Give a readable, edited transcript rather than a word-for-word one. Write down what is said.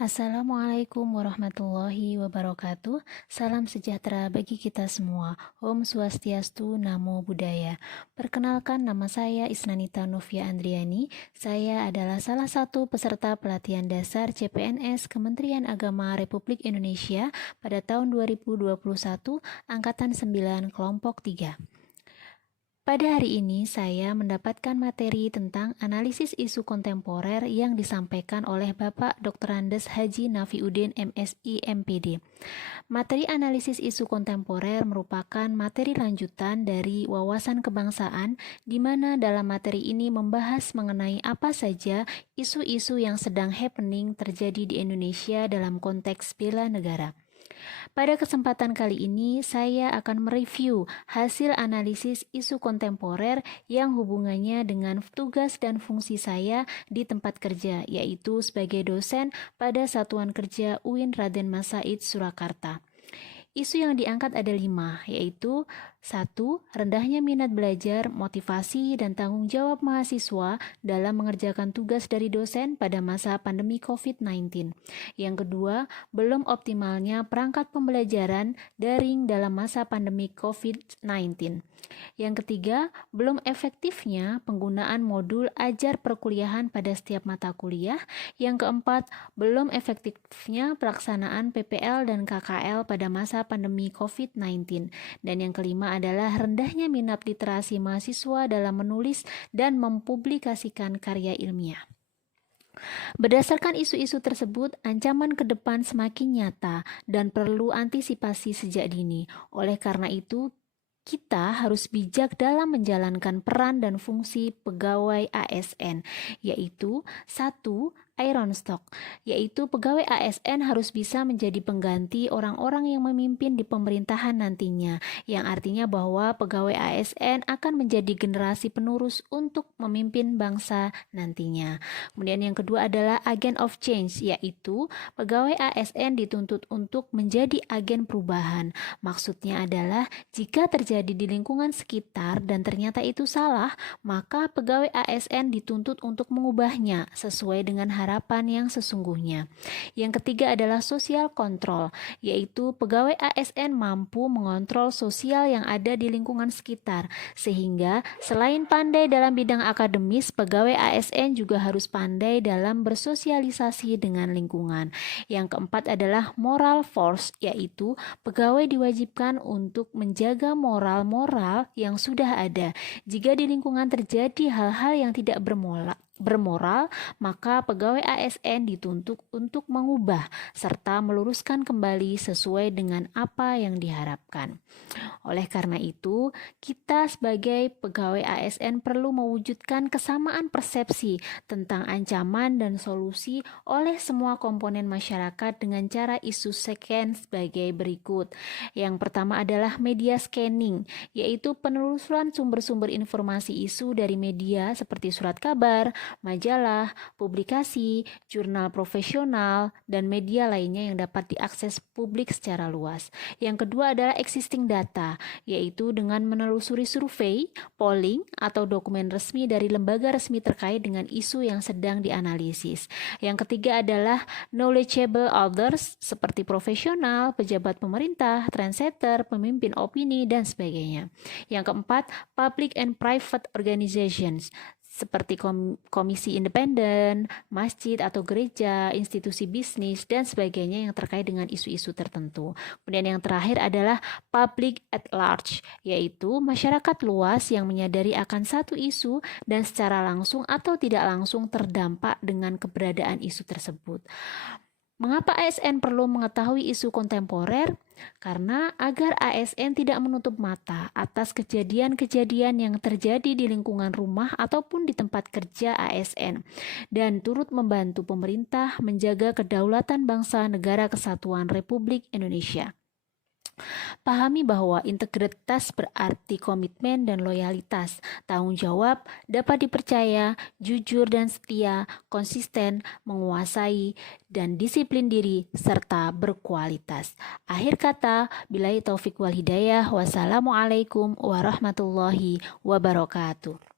Assalamualaikum warahmatullahi wabarakatuh. Salam sejahtera bagi kita semua. Om Swastiastu, Namo Buddhaya. Perkenalkan, nama saya Isnanita Novia Andriani. Saya adalah salah satu peserta pelatihan dasar CPNS Kementerian Agama Republik Indonesia pada tahun 2021, Angkatan 9, Kelompok 3. Pada hari ini, saya mendapatkan materi tentang analisis isu kontemporer yang disampaikan oleh Bapak Dr. Andes Haji Nafiuddin MSI MPD. Materi analisis isu kontemporer merupakan materi lanjutan dari wawasan kebangsaan, di mana dalam materi ini membahas mengenai apa saja isu-isu yang sedang happening terjadi di Indonesia dalam konteks bela negara. Pada kesempatan kali ini, saya akan mereview hasil analisis isu kontemporer yang hubungannya dengan tugas dan fungsi saya di tempat kerja, yaitu sebagai dosen pada Satuan Kerja UIN Raden Mas Said Surakarta. Isu yang diangkat ada 5, yaitu 1. Rendahnya minat belajar, motivasi, dan tanggung jawab mahasiswa dalam mengerjakan tugas dari dosen pada masa pandemi COVID-19. Yang kedua, belum optimalnya perangkat pembelajaran daring dalam masa pandemi COVID-19. Yang ketiga, belum efektifnya penggunaan modul ajar perkuliahan pada setiap mata kuliah. Yang keempat, belum efektifnya pelaksanaan PPL dan KKL pada masa pandemi COVID-19. Dan yang kelima adalah rendahnya minat literasi mahasiswa dalam menulis dan mempublikasikan karya ilmiah. Berdasarkan isu-isu tersebut, ancaman ke depan semakin nyata dan perlu antisipasi sejak dini. Oleh karena itu, kita harus bijak dalam menjalankan peran dan fungsi pegawai ASN, yaitu 1. Iron stock, yaitu pegawai ASN harus bisa menjadi pengganti orang-orang yang memimpin di pemerintahan nantinya, yang artinya bahwa pegawai ASN akan menjadi generasi penerus untuk memimpin bangsa nantinya. Kemudian yang kedua adalah agent of change, yaitu pegawai ASN dituntut untuk menjadi agen perubahan. Maksudnya adalah jika terjadi di lingkungan sekitar dan ternyata itu salah, maka pegawai ASN dituntut untuk mengubahnya sesuai dengan harapan yang sesungguhnya. Yang ketiga adalah social control, yaitu pegawai ASN mampu mengontrol sosial yang ada di lingkungan sekitar, sehingga selain pandai dalam bidang akademis, pegawai ASN juga harus pandai dalam bersosialisasi dengan lingkungan. Yang keempat adalah moral force, yaitu pegawai diwajibkan untuk menjaga moral yang sudah ada. Jika di lingkungan terjadi hal-hal yang tidak bermoral, maka pegawai ASN dituntut untuk mengubah serta meluruskan kembali sesuai dengan apa yang diharapkan. Oleh karena itu, kita sebagai pegawai ASN perlu mewujudkan kesamaan persepsi tentang ancaman dan solusi oleh semua komponen masyarakat dengan cara isu scan sebagai berikut. Yang pertama adalah media scanning, yaitu penelusuran sumber-sumber informasi isu dari media seperti surat kabar, majalah, publikasi, jurnal profesional, dan media lainnya yang dapat diakses publik secara luas. Yang kedua adalah existing data, yaitu dengan menelusuri survei, polling, atau dokumen resmi dari lembaga resmi terkait dengan isu yang sedang dianalisis. Yang ketiga adalah knowledgeable others, seperti profesional, pejabat pemerintah, trendsetter, pemimpin opini, dan sebagainya. Yang keempat, public and private organizations, seperti komisi independen, masjid atau gereja, institusi bisnis, dan sebagainya yang terkait dengan isu-isu tertentu. Kemudian yang terakhir adalah public at large, yaitu masyarakat luas yang menyadari akan satu isu dan secara langsung atau tidak langsung terdampak dengan keberadaan isu tersebut. Mengapa ASN perlu mengetahui isu kontemporer? Karena agar ASN tidak menutup mata atas kejadian-kejadian yang terjadi di lingkungan rumah ataupun di tempat kerja ASN, dan turut membantu pemerintah menjaga kedaulatan bangsa negara kesatuan Republik Indonesia. Pahami bahwa integritas berarti komitmen dan loyalitas, tanggung jawab, dapat dipercaya, jujur dan setia, konsisten, menguasai, dan disiplin diri, serta berkualitas. Akhir kata, billahi taufik wal hidayah, wassalamualaikum warahmatullahi wabarakatuh.